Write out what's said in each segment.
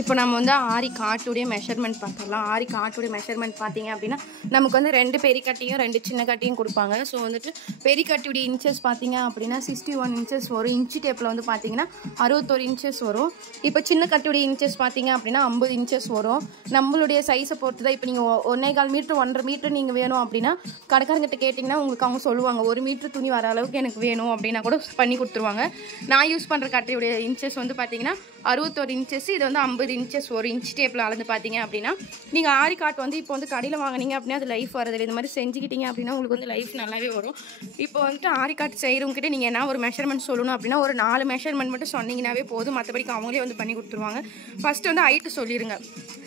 இப்போ நம்ம வந்து ஆரி காட்டுடைய மெஷர்மெண்ட் பார்த்துடலாம். ஆரி காட்டுடைய மெஷர்மெண்ட் பார்த்தீங்க அப்படின்னா நமக்கு வந்து 2 பெரிக்கட்டியும் 2 சின்ன கட்டியும் கொடுப்பாங்க. ஸோ வந்துட்டு பெரிக்கட்டியுடைய இன்ச்சஸ் பார்த்தீங்க அப்படின்னா 61 இன்ச்சஸ் வரும். இன்ச்சு டேப்பில் வந்து பார்த்தீங்கன்னா 61 இன்ச்சஸ் வரும். இப்போ சின்ன கட்டியுடைய இன்ச்சஸ் பார்த்தீங்க அப்படின்னா 50 இன்ச்சஸ் வரும். நம்மளுடைய சைஸை பொறுத்து தான். இப்போ நீங்கள் 1.25 மீட்டர் 1.5 மீட்டர் நீங்கள் வேணும் அப்படின்னா கடைக்காரங்கிட்ட கேட்டிங்கன்னா உங்களுக்கு அவங்க சொல்லுவாங்க 1 மீட்டர் துணி வர அளவுக்கு எனக்கு வேணும் அப்படின்னா கூட பண்ணி கொடுத்துருவாங்க. நான் யூஸ் பண்ணுற கட்டியுடைய இன்ச்சஸ் வந்து பார்த்தீங்கன்னா 61 இன்ச்சஸ். இது வந்து 50 இன்ச்சஸ் ஒரு இன்ச் டேப்பில் அளந்து பார்த்தீங்க அப்படின்னா நீங்கள் ஆரி காட் வந்து இப்போ வந்து கடையில் வாங்கினீங்க அப்படின்னா அது லைஃப் வரதில்லை. இந்த மாதிரி செஞ்சுக்கிட்டீங்க அப்படின்னா உங்களுக்கு வந்து லைஃப் நல்லாவே வரும். இப்போ வந்துட்டு ஆரி காட் செய்கிறவங்ககிட்ட நீங்கள் என்ன ஒரு மெஷர்மெண்ட் சொல்லணும் அப்படின்னா ஒரு 4 மெஷர்மெண்ட் மட்டும் சொன்னீங்கன்னாவே போதும். மற்றபடிக்கு அவங்களே வந்து பண்ணி கொடுத்துருவாங்க. ஃபஸ்ட்டு வந்து ஹைட்டு சொல்லிடுங்க.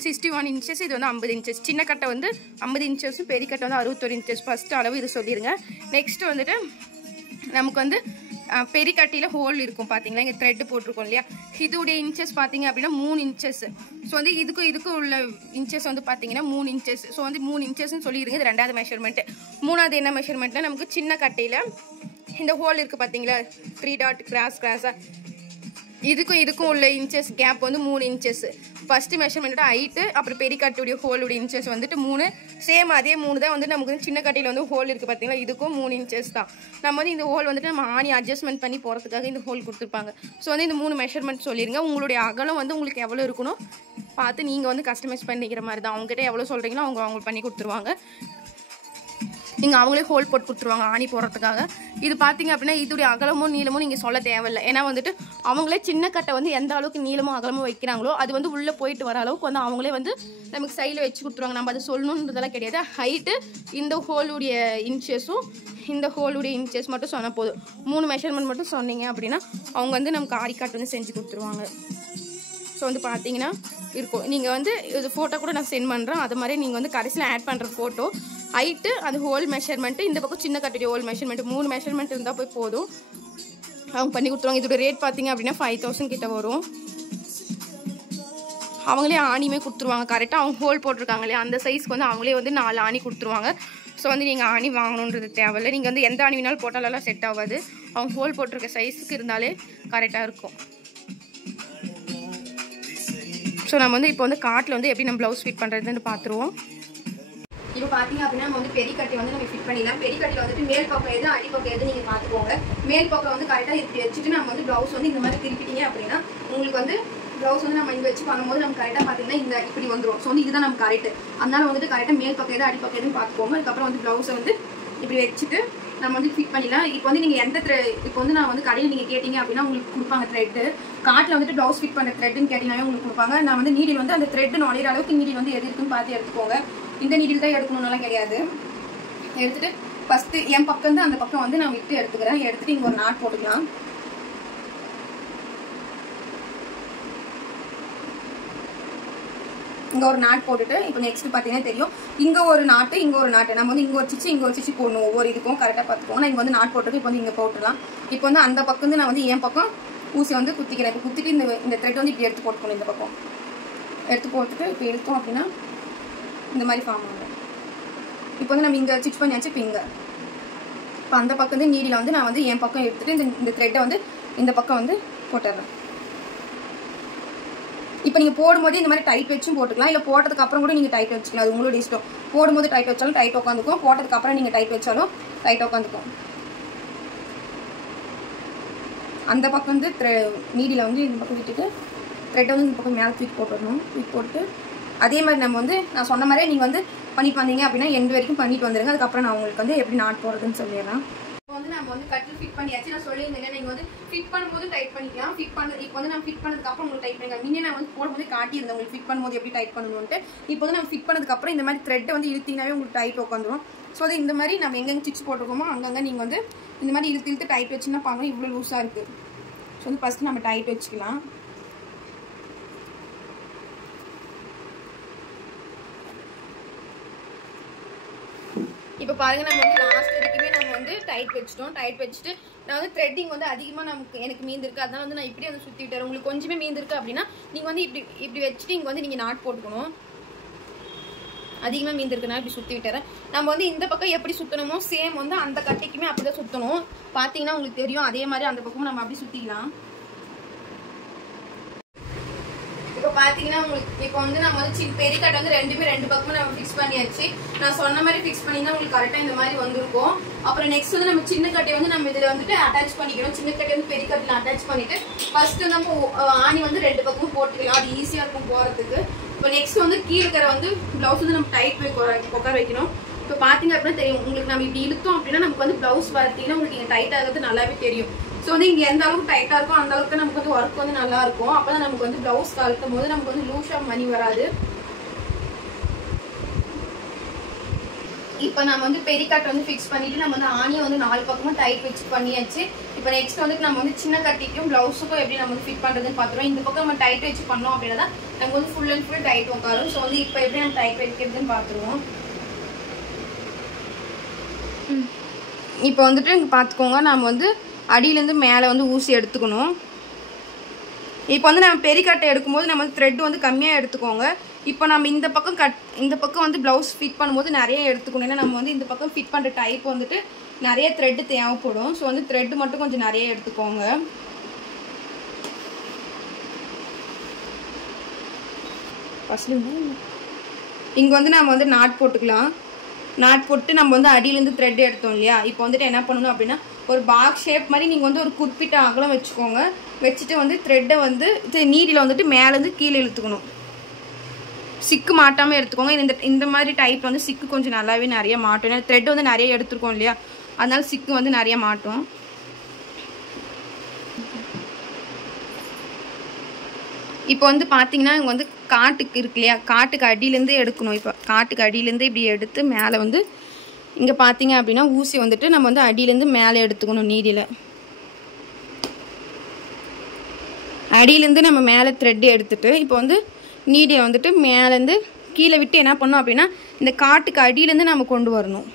61 இன்ச்சஸ். இது வந்து 50 இன்ச்சஸ். சின்ன கட்டை வந்து 50 இன்ச்சஸ், பெரிய கட்டை வந்து 61 இன்ச்சஸ். ஃபஸ்ட்டு அளவு இது சொல்லிடுங்க. நெக்ஸ்ட்டு வந்துட்டு நமக்கு வந்து பெரிக்கட்டியில் ஹோல் இருக்கும் பார்த்தீங்களா, இங்கே த்ரெட்டு போட்டிருக்கோம் இல்லையா, இதோடைய இன்ச்சஸ் பார்த்தீங்க அப்படின்னா 3 இன்ச்சஸ். ஸோ வந்து இதுக்கும் உள்ள இன்ச்சஸ் வந்து பார்த்தீங்கன்னா 3 இன்ச்சஸ். ஸோ வந்து 3 இன்ச்சஸ்ன்னு சொல்லிடுங்க. இது 2வது மெஷர்மெண்ட்டு. 3வது என்ன மெஷர்மெண்ட்டில் நமக்கு சின்ன கட்டையில் இந்த ஹோல் இருக்குது பார்த்தீங்களா, 3 டாட் கிராஸாக, இதுக்கும் உள்ள இன்ச்சஸ் கேப் வந்து 3 இன்ச்சஸ். ஃபஸ்ட்டு மெஷர்மெண்ட்டோட ஹைட்டு, அப்புறம் பெரிக்கட்டுடைய ஹோலுடைய இன்ச்சஸ் வந்துட்டு 3. சேம் அதே 3 தான் வந்து நமக்கு வந்து சின்ன கட்டையில் வந்து ஹோல் இருக்குது பார்த்தீங்களா, இதுக்கும் 3 இன்ச்சஸ் தான். நம்ம வந்து இந்த ஹோல் வந்துட்டு நம்ம ஆணி அட்ஜஸ்ட்மெண்ட் பண்ணி போகிறதுக்காக இந்த ஹோல் கொடுத்துருப்பாங்க. ஸோ வந்து இந்த 3 மெஷர்மெண்ட் சொல்லிடுங்க. உங்களுடைய அகலம் வந்து உங்களுக்கு எவ்வளோ இருக்கணும் பார்த்து நீங்கள் வந்து கஸ்டமைஸ் பண்ணிக்கிற மாதிரி தான். அவங்ககிட்ட எவ்வளோ சொல்கிறீங்களோ அவங்க பண்ணி கொடுத்துருவாங்க. நீங்கள் அவங்களே ஹோல் போட்டு கொடுத்துருவாங்க ஆணி போடுறதுக்காக. இது பார்த்தீங்க அப்படின்னா இதோடைய அகலமும் நீளமும் நீங்கள் சொல்ல தேவையில்லை. ஏன்னா வந்துட்டு அவங்களே சின்ன கட்டை வந்து எந்த அளவுக்கு நீளமும் அகலமும் வைக்கிறாங்களோ அது வந்து உள்ளே போயிட்டு வர அளவுக்கு வந்து அவங்களே வந்து நமக்கு சைடில் வச்சு கொடுத்துருவாங்க. நம்ம அதை சொல்லணுன்றதெல்லாம் கிடையாது. ஹைட்டு இந்த ஹோலுடைய இன்ச்சஸும் இந்த ஹோலுடைய இன்ச்சஸ் மட்டும் சொன்னால் போதும். 3 மெஷர்மெண்ட் மட்டும் சொன்னீங்க அப்படின்னா அவங்க வந்து நமக்கு ஆரி காட் வந்து செஞ்சு கொடுத்துருவாங்க. ஸோ வந்து பார்த்தீங்கன்னா இருக்கும். நீங்கள் வந்து இது ஃபோட்டோ கூட நான் சென்ட் பண்ணுறேன். அது மாதிரி நீங்கள் வந்து கடைசியில் ஆட் பண்ணுற ஃபோட்டோ, ஹைட்டு, அது ஹோல் மெஷர்மெண்ட்டு, இந்த பக்கம் சின்ன கட்டுடைய ஹோல் மெஷர்மெண்ட்டு, 3 மெஷர்மெண்ட் இருந்தால் போய் போதும். அவங்க பண்ணி கொடுத்துருவாங்க. இதோட ரேட் பார்த்தீங்க அப்படின்னா 5000 கிட்ட வரும். அவங்களே ஆணியுமே கொடுத்துருவாங்க கரெக்டாக. அவங்க ஹோல் போட்டிருக்காங்க இல்லையா, அந்த சைஸ்க்கு வந்து அவங்களே வந்து 4 ஆணி கொடுத்துருவாங்க. ஸோ வந்து நீங்கள் ஆணி வாங்கணுன்றது தேவையில்லை. நீங்கள் வந்து எந்த ஆணி வேணாலும் போட்டாலெல்லாம் செட் ஆகாது. அவங்க ஹோல் போட்டிருக்க சைஸுக்கு இருந்தாலே கரெக்டாக இருக்கும். ஸோ நம்ம வந்து இப்போ வந்து காட்டில் வந்து எப்படி நம்ம ப்ளவுஸ் ஃபிட் பண்ணுறதுன்னு பார்த்துருவோம். இப்போ பார்த்தீங்க அப்படின்னா நம்ம வந்து பெரிக்கட்டி வந்து நம்ம ஃபிட் பண்ணிடலாம். பெரிக்கட்டியில் வந்துட்டு மேல் பக்கம் எது அடி பக்கம் எது நீங்கள் பார்த்துக்கோங்க. மேல் பக்கம் வந்து கரெக்டாக இப்படி வச்சுட்டு நம்ம வந்து ப்ளவுஸ் வந்து இந்த மாதிரி திருப்பிட்டீங்க அப்படின்னா உங்களுக்கு வந்து ப்ளவுஸ் வந்து நம்ம இங்கே வச்சு பண்ணும்போது நம்ம கரெக்டாக பார்த்தீங்கன்னா இந்த இப்படி வந்துடும். ஸோ வந்து இதுதான் நம்ம கரெக்ட். அதனால வந்துட்டு கரெக்டாக மேல் பக்கம் எது அடி பக்கம் எதுன்னு பார்த்துக்கோங்க. அதுக்கப்புறம் வந்து ப்ளவுஸை வந்து இப்படி வச்சுட்டு நம்ம வந்து ஃபிட் பண்ணிடலாம். இப்போ வந்து நீங்கள் எந்த இப்போ வந்து நான் வந்து கடையில் நீங்கள் கேட்டிங்க அப்படின்னா உங்களுக்கு கொடுப்பாங்க த்ரெட்டு. காட்டில் வந்துட்டு ப்ளவுஸ் ஃபிட் பண்ணுற த்ரெட்டுன்னு கேட்டிங்கனாவே உங்களுக்கு கொடுப்பாங்க. நான் வந்து நீடில் வந்து அந்த த்ரெட்டு நுழையிற அளவுக்கு நீடில் வந்து எது இருக்குன்னு பார்த்து எடுத்துக்கோங்க. இந்த நீடில் தான் எடுக்கணும்னாலாம் கிடையாது. எடுத்துகிட்டு ஃபஸ்ட்டு என் பக்கம் வந்து அந்த பக்கம் வந்து நான் விட்டு எடுத்துக்கிறேன். எடுத்துகிட்டு இங்கே ஒரு நாட் போட்டுக்கலாம். இங்கே ஒரு நாட் போட்டுட்டு இப்போ நெக்ஸ்ட் பார்த்தீங்கன்னா தெரியும், இங்கே ஒரு நாட்டு இங்கே ஒரு நாட்டு. நம்ம வந்து இங்கே ஒரு சிச்சு போடணும். ஒவ்வொரு இதுக்கும் கரெக்டாக பார்த்துக்கோங்க. நான் இங்கே வந்து நாட் போட்டுட்டு இப்போ வந்து இங்கே போட்டுடலாம். இப்போ வந்து அந்த பக்கம் வந்து நான் வந்து என் பக்கம் ஊசி வந்து குத்திக்கிறேன். இப்போ குத்திட்டு இந்த த்ரெட் வந்து இப்படி எடுத்து போட்டுக்கணும். இந்த பக்கம் எடுத்து போட்டுட்டு இப்போ எடுத்தோம் அப்படின்னா இந்த மாதிரி ஃபார்ம் ஆகும். இப்போ வந்து நம்ம இங்கே ஸ்டிச் பண்ணியாச்சு. இப்போ இங்கே இப்போ அந்த பக்கம் வந்து நீடியில் வந்து நான் வந்து என் பக்கம் எடுத்துகிட்டு இந்த த்ரெட்டை வந்து இந்த பக்கம் வந்து போட்டுடுறேன். இப்போ நீங்கள் போடும்போது இந்த மாதிரி டைட் வச்சும் போட்டுக்கலாம். இல்லை போட்டதுக்கு அப்புறம் கூட நீங்கள் டைட் வச்சுக்கலாம். அது உங்களோட இஷ்டம். போடும்போது டைட் வச்சாலும் டைட் உட்காந்துக்கும், போட்டதுக்கு அப்புறம் நீங்கள் டைட் வச்சாலும் டைட் உட்காந்துக்கும். அந்த பக்கம் வந்து நீடியில் வந்து இந்த பக்கம் விட்டுட்டு த்ரெட்டை வந்து இந்த பக்கம் மேலே தூக்கி போட்டுடணும். தூக்கி போட்டு அதே மாதிரி நம்ம வந்து நான் சொன்ன மாதிரியே நீங்கள் வந்து பண்ணிட்டு வந்தீங்க அப்படின்னா எண்டு வரைக்கும் பண்ணிட்டு வந்துடுங்க. அதுக்கப்புறம் நான் உங்களுக்கு வந்து எப்படி நாட் போடுறதுன்னு சொல்லிடுறேன். இப்போ வந்து நம்ம வந்து கட்டில் ஃபிட் பண்ணியாச்சு. நான் சொல்லியிருந்தேன் நீங்கள் வந்து ஃபிட் பண்ணும்போது டைட் பண்ணிக்கலாம். இப்போ வந்து நம்ம ஃபிட் பண்ணதுக்கப்புறம் உங்களுக்கு டைட் பண்ணிக்கலாம். நீங்கள் நான் வந்து போடும்போது காட்டியிருந்தேன் உங்களுக்கு ஃபிட் பண்ணும்போது எப்படி டைட் பண்ணணும்ட்டு. இப்போ வந்து நம்ம ஃபிட் பண்ணதுக்கப்புறம் இந்த மாதிரி த்ரெட்டை வந்து இழுத்தீங்கன்னாவே உங்களுக்கு டைட் உட்காந்துரும். ஸோ அது இந்த மாதிரி நம்ம எங்கெங்கே ஸ்டிச் போட்டிருக்கோமோ அங்கங்கே நீங்கள் வந்து இந்த மாதிரி இழுத்து டைட் வச்சுன்னா பார்க்கணும் இவ்வளோ லூஸாக இருக்குது. ஸோ வந்து ஃபஸ்ட்டு நம்ம டைட் வச்சுக்கலாம். இப்போ பாருங்க நம்ம வந்து லாஸ்ட் வரைக்குமே நம்ம வந்து டைட் வச்சுட்டோம். டைட் வச்சுட்டு நான் வந்து த்ரெட்டிங் வந்து அதிகமாக எனக்கு மீந்திருக்கு. அதனால வந்து நான் இப்படி வந்து சுற்றி விட்டுறேன். உங்களுக்கு கொஞ்சமே மீந்திருக்கு அப்படின்னா நீங்கள் வந்து இப்படி வச்சுட்டு இங்கே வந்து நீங்கள் நாட் போட்டுக்கணும். அதிகமாக மீந்திருக்குன்னா இப்படி சுற்றி விட்டுறேன். நம்ம வந்து இந்த பக்கம் எப்படி சுற்றணுமோ சேம் வந்து அந்த கட்டைக்குமே அப்படி தான் சுற்றணும். பார்த்தீங்கன்னா உங்களுக்கு தெரியும். அதே மாதிரி அந்த பக்கமும் நம்ம அப்படி சுற்றிக்கலாம். இப்போ பாத்தீங்கன்னா உங்களுக்கு இப்போ வந்து நம்ம வந்து பெரிய கட் வந்து ரெண்டு பக்கமும் நம்ம ஃபிக்ஸ் பண்ணியாச்சு. நான் சொன்ன மாதிரி ஃபிக்ஸ் பண்ணினா உங்களுக்கு கரெக்டா இந்த மாதிரி வந்திருக்கும். அப்புறம் நெக்ஸ்ட் வந்து நம்ம சின்ன கட்டை வந்து நம்ம இதுல வந்துட்டு அட்டாச் பண்ணிக்கணும். சின்ன கட்டை வந்து பெரிய கட்டில அட்டாச் பண்ணிட்டு ஃபர்ஸ்ட் நம்ம ஆணி வந்து ரெண்டு பக்கமும் போட்டுக்கலாம். அது ஈஸியா இருக்கும் போறதுக்கு. இப்போ நெக்ஸ்ட் வந்து கீழே இருக்கிற வந்து பிளவுஸ் வந்து நம்ம டைட் உட்கார வைக்கணும். இப்போ பாத்தீங்க அப்படின்னா தெரியும் உங்களுக்கு. நம்ம இப்படி இழுத்தோம் அப்படின்னா நமக்கு வந்து பிளவுஸ் பார்த்தீங்கன்னா உங்களுக்கு இங்க டைட் ஆகிறது நல்லாவே தெரியும். ஸோ வந்து இங்கே எந்த அளவுக்கு டைட்டாக இருக்கும் அந்த அளவுக்கு நமக்கு வந்து ஒர்க் வந்து நல்லா இருக்கும். அப்போ தான் நமக்கு வந்து ப்ளவுஸ் கழட்டும் போது நமக்கு வந்து லூஸாக மணி வராது. இப்போ நம்ம வந்து பெரிக்காட் வந்து ஃபிக்ஸ் பண்ணிட்டு நம்ம வந்து ஆணியை வந்து 4 பக்கமும் டைட் வச்சு பண்ணியாச்சு. இப்போ நெக்ஸ்ட் வந்து நம்ம வந்து சின்ன கட்டிக்கும் ப்ளவுஸுக்கும் எப்படி நம்ம வந்து ஃபிட் பண்ணுறதுன்னு பார்த்துருவோம். இந்த பக்கம் நம்ம டைட் வச்சு பண்ணோம் அப்படின்னா தான் நமக்கு வந்து ஃபுல் அண்ட் ஃபுல் டைட் உட்காரும். ஸோ வந்து இப்போ எப்படி நம்ம டைட் வைக்கிறதுன்னு பார்த்துருவோம். இப்போ வந்துட்டு இங்கே பார்த்துக்கோங்க, நம்ம வந்து அடியிலேருந்து மேலே வந்து ஊசி எடுத்துக்கணும். இப்போ வந்து நம்ம பெரிக்காட்டை எடுக்கும்போது நம்ம வந்து த்ரெட் வந்து கம்மியாக எடுத்துக்கோங்க. இப்போ நம்ம இந்த பக்கம் வந்து ப்ளவுஸ் ஃபிட் பண்ணும்போது நிறைய எடுத்துக்கணும். ஏன்னா நம்ம வந்து இந்த பக்கம் ஃபிட் பண்ணுற டைப் வந்துட்டு நிறைய த்ரெட்டு தேவைப்படும். ஸோ வந்து த்ரெட் மட்டும் கொஞ்சம் நிறைய எடுத்துக்கோங்க. இங்கே வந்து நம்ம வந்து நாட் போட்டுக்கலாம். நாட் போட்டு நம்ம வந்து அடியிலேருந்து த்ரெட் எடுத்தோம் இல்லையா. இப்போ வந்துட்டு என்ன பண்ணணும் அப்படின்னா ஒரு பாக்ஸ் ஷேப் மாதிரி நீங்கள் வந்து ஒரு குறிப்பிட்ட அகலம் வச்சுக்கோங்க. வச்சுட்டு வந்து த்ரெட்டை வந்து நீடியில் வந்துட்டு மேலேருந்து கீழே இழுத்துக்கணும். சிக்கு மாட்டாமல் எடுத்துக்கோங்க. இந்த மாதிரி டைப் வந்து சிக்கு கொஞ்சம் நல்லாவே நிறைய மாட்டும். ஏன்னா த்ரெட் வந்து நிறைய எடுத்துருக்கோம் இல்லையா, அதனால சிக்கு வந்து நிறைய மாட்டும். இப்போ வந்து பார்த்தீங்கன்னா இங்கே வந்து காட்டுக்கு இருக்கு இல்லையா, காட்டுக்கு அடியிலேருந்து எடுக்கணும். இப்போ காட்டுக்கு அடியிலேருந்து இப்படி எடுத்து மேலே வந்து இங்கே பார்த்தீங்க அப்படின்னா ஊசி வந்துட்டு நம்ம வந்து அடியிலேருந்து மேலே எடுத்துக்கணும். நீடியில் அடியிலேருந்து நம்ம மேலே த்ரெட் எடுத்துட்டு இப்போ வந்து நீடியை வந்துட்டு மேலேருந்து கீழே விட்டு என்ன பண்ணோம் அப்படின்னா இந்த காட்டுக்கு அடியிலேருந்து நம்ம கொண்டு வரணும்.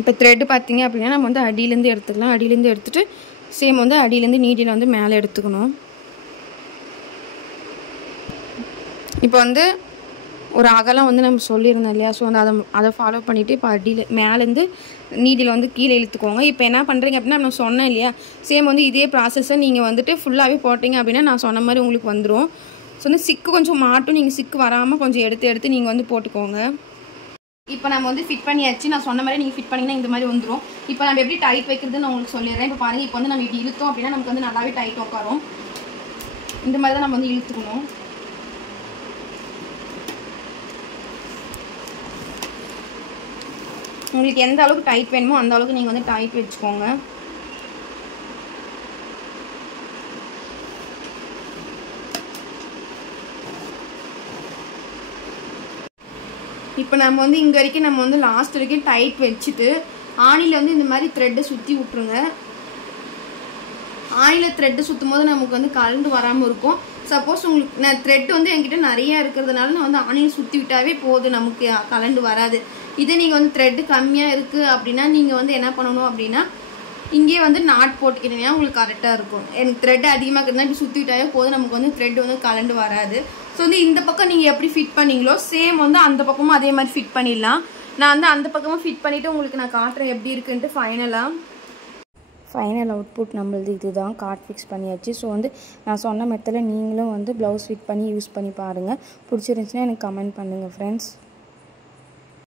இப்போ த்ரெட்டு பார்த்தீங்க அப்படின்னா நம்ம வந்து அடியிலேருந்து எடுத்துக்கலாம். அடியிலேருந்து எடுத்துட்டு சேம் வந்து அடியிலேருந்து நீடியில் வந்து மேலே எடுத்துக்கணும். இப்போ வந்து ஒரு அகலம் வந்து நம்ம சொல்லியிருந்தோம் இல்லையா, ஸோ வந்து அதை ஃபாலோ பண்ணிவிட்டு இப்போ அடியில் மேலேருந்து நீடியில் வந்து கீழே இழுத்துக்கோங்க. இப்போ என்ன பண்ணுறீங்க அப்படின்னா நான் சொன்னேன் இல்லையா, சேம் வந்து இதே ப்ராசஸை நீங்கள் வந்துட்டு ஃபுல்லாகவே போட்டிங்க அப்படின்னா நான் சொன்ன மாதிரி உங்களுக்கு வந்துடும். ஸோ வந்து சிக்கு கொஞ்சம் மாட்டும். நீங்கள் சிக்கு வராமல் கொஞ்சம் எடுத்து நீங்கள் வந்து போட்டுக்கோங்க. இப்போ நம்ம வந்து ஃபிட் பண்ணியாச்சு. நான் சொன்ன மாதிரி நீங்கள் ஃபிட் பண்ணிங்கன்னா இந்த மாதிரி வந்துடும். இப்போ நம்ம எப்படி டைட் வைக்கிறதுன்னு நான் உங்களுக்கு சொல்லிடுறேன். இப்போ பாருங்கள், இப்போ வந்து நம்ம இப்படி இழுத்தோம் அப்படின்னா நமக்கு வந்து நல்லாவே டைட் உட்காரும். இந்த மாதிரி தான் நம்ம வந்து இழுத்துக்கணும். உங்களுக்கு எந்த அளவுக்கு டைட் வேணுமோ அந்த அளவுக்கு நீங்கள் வந்து டைட் வச்சுக்கோங்க. இப்போ நம்ம வந்து இங்கே வரைக்கும் நம்ம வந்து லாஸ்ட் வரைக்கும் டைட் வச்சுட்டு ஆணியில் வந்து இந்த மாதிரி த்ரெட்டை சுற்றி விட்ருங்க. ஆணியில் த்ரெட்டு சுற்றும் போது நமக்கு வந்து கலந்து வராமல் இருக்கும். சப்போஸ் உங்களுக்கு நான் த்ரெட் வந்து என்கிட்ட நிறையா இருக்கிறதுனால நான் வந்து ஆணியில் சுற்றி விட்டாவே போதும், நமக்கு கலண்டு வராது. இதே நீங்கள் வந்து த்ரெட்டு கம்மியாக இருக்குது அப்படின்னா நீங்கள் வந்து என்ன பண்ணணும் அப்படின்னா இங்கே வந்து நாட் போட்டுக்கிறீங்கன்னா உங்களுக்கு கரெக்டாக இருக்கும். எனக்கு த்ரெட் அதிகமாக இருக்கிறதுனா இப்படி சுற்றி விட்டாவே போதும், நமக்கு வந்து த்ரெட் வந்து கலண்டு வராது. ஸோ வந்து இந்த பக்கம் நீங்கள் எப்படி ஃபிட் பண்ணீங்களோ சேம் வந்து அந்த பக்கமும் அதே மாதிரி ஃபிட் பண்ணிடலாம். நான் வந்து அந்த பக்கமும் ஃபிட் பண்ணிவிட்டு உங்களுக்கு நான் காட்டுறேன் எப்படி இருக்குன்ட்டு. ஃபைனல் அவுட்புட் நம்மளது இதுதான். கார்ட் ஃபிக்ஸ் பண்ணியாச்சு. ஸோ வந்து நான் சொன்ன மெத்தடில் நீங்களும் வந்து ப்ளவுஸ் ஃபிட் பண்ணி யூஸ் பண்ணி பாருங்கள். பிடிச்சிருந்துச்சுன்னா எனக்கு கமெண்ட் பண்ணுங்கள் ஃப்ரெண்ட்ஸ்.